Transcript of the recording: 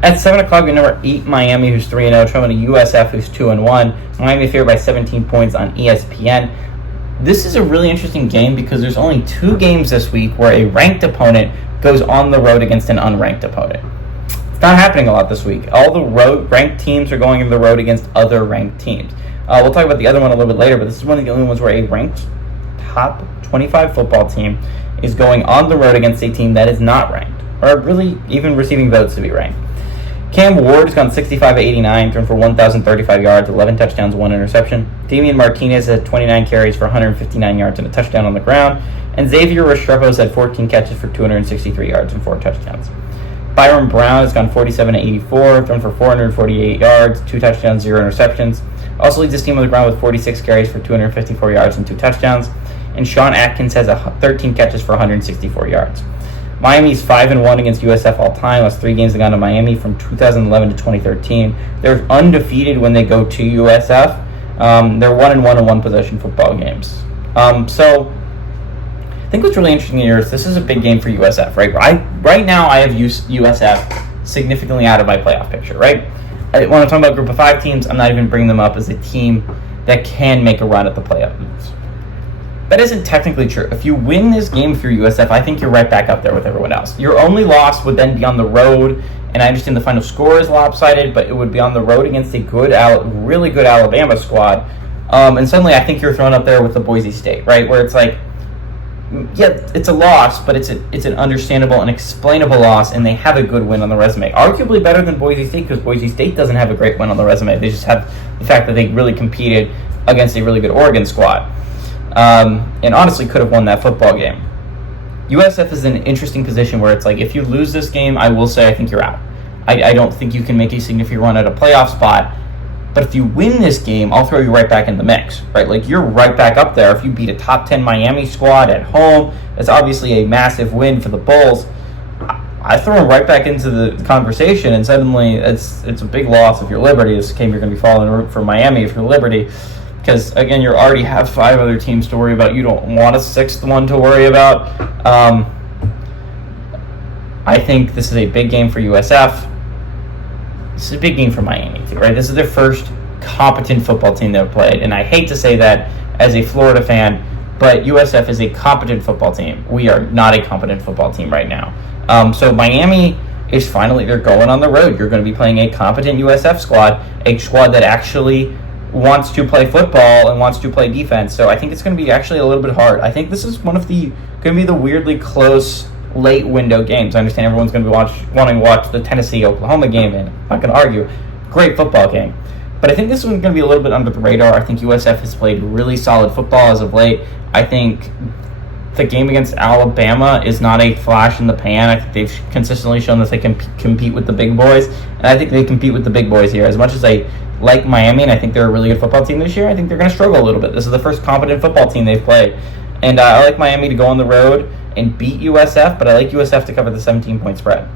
At 7 o'clock, we have number 8 Miami, who's 3-0, traveling to USF, who's 2-1. Miami favored by 17 points on ESPN. This is a really interesting game because there's only 2 games this week where a ranked opponent goes on the road against an unranked opponent. It's not happening a lot this week. All the ranked teams are going on the road against other ranked teams. We'll talk about the other one a little bit later, but this is one of the only ones where a ranked top 25 football team is going on the road against a team that is not ranked, or really even receiving votes to be ranked. Cam Ward has gone 65-89, thrown for 1,035 yards, 11 touchdowns, 1 interception. Damian Martinez had 29 carries for 159 yards and a touchdown on the ground. And Xavier Restrepo's had 14 catches for 263 yards and 4 touchdowns. Byron Brown has gone 47-84, thrown for 448 yards, 2 touchdowns, 0 interceptions. Also leads his team on the ground with 46 carries for 254 yards and 2 touchdowns. And Sean Atkins has 13 catches for 164 yards. Miami's 5-1 against USF all time. Last 3 games they gone to Miami from 2011 to 2013. They're undefeated when they go to USF. They're 1-1 in one-possession football games. So I think what's really interesting here is this is a big game for USF, right? Right now I have USF significantly out of my playoff picture, right? When I'm talking about group of 5 teams, I'm not even bringing them up as a team that can make a run at the playoffs. That isn't technically true. If you win this game through USF, I think you're right back up there with everyone else. Your only loss would then be on the road, and I understand the final score is lopsided, but it would be on the road against a really good Alabama squad. And suddenly I think you're thrown up there with the Boise State, right? Where it's like, yeah, it's a loss, but it's an understandable and explainable loss, and they have a good win on the resume. Arguably better than Boise State, because Boise State doesn't have a great win on the resume. They just have the fact that they really competed against a really good Oregon squad. And honestly could have won that football game. USF is in an interesting position where it's like, if you lose this game, I will say I think you're out. I don't think you can make a significant run at a playoff spot. But if you win this game, I'll throw you right back in the mix, right? Like, you're right back up there. If you beat a top 10 Miami squad at home, it's obviously a massive win for the Bulls. I throw them right back into the conversation, and suddenly it's a big loss if you're Liberty. This game you're going to be following route for Miami if you're Liberty. Because, again, you already have 5 other teams to worry about. You don't want a 6th one to worry about. I think this is a big game for USF. This is a big game for Miami, too, right? This is their first competent football team they've played. And I hate to say that as a Florida fan, but USF is a competent football team. We are not a competent football team right now. So Miami is finally, they're going on the road. You're going to be playing a competent USF squad, a squad that actually wants to play football and wants to play defense. So I think it's going to be actually a little bit hard. I think this is going to be the weirdly close late window games. I understand everyone's going to be wanting to watch the Tennessee-Oklahoma game, and I'm not going to argue. Great football game. But I think this one's going to be a little bit under the radar. I think USF has played really solid football as of late. I think the game against Alabama is not a flash in the pan. I think they've consistently shown that they can compete with the big boys, and I think they compete with the big boys here. As much as I like Miami, and I think they're a really good football team this year, I think they're going to struggle a little bit. This is the first competent football team they've played. And I like Miami to go on the road and beat USF, but I like USF to cover the 17-point spread.